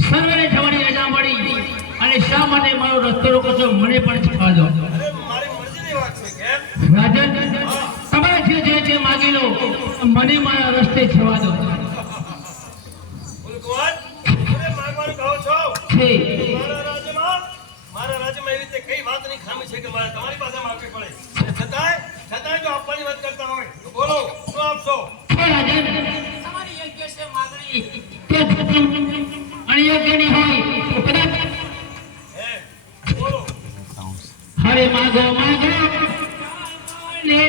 સર્વને જવાની રજા મળી અને શા માટે મારો રસ્તો રોકો છો મને પણ શીખવા દો. મારી મરજીની વાત છે કેમ રાજન તમે જે માગી લો મને મારા રસ્તે જવા દો. ભૂલકુંવર તમે માંગવાનું કહો છો મારા રાજ્યમાં એવી રીતે કઈ વાતની ખામી છે કે મારે તમારી પાસે માંગવી પડે છતાંય જો આપવાની વાત કરતા હોય તો બોલો શું આપશો? રાજન તમારી યોગ્ય છે માગણી તે અણયોગ્ય નહીં હોય તો કદાચ બોલો હરે માગો માગો લે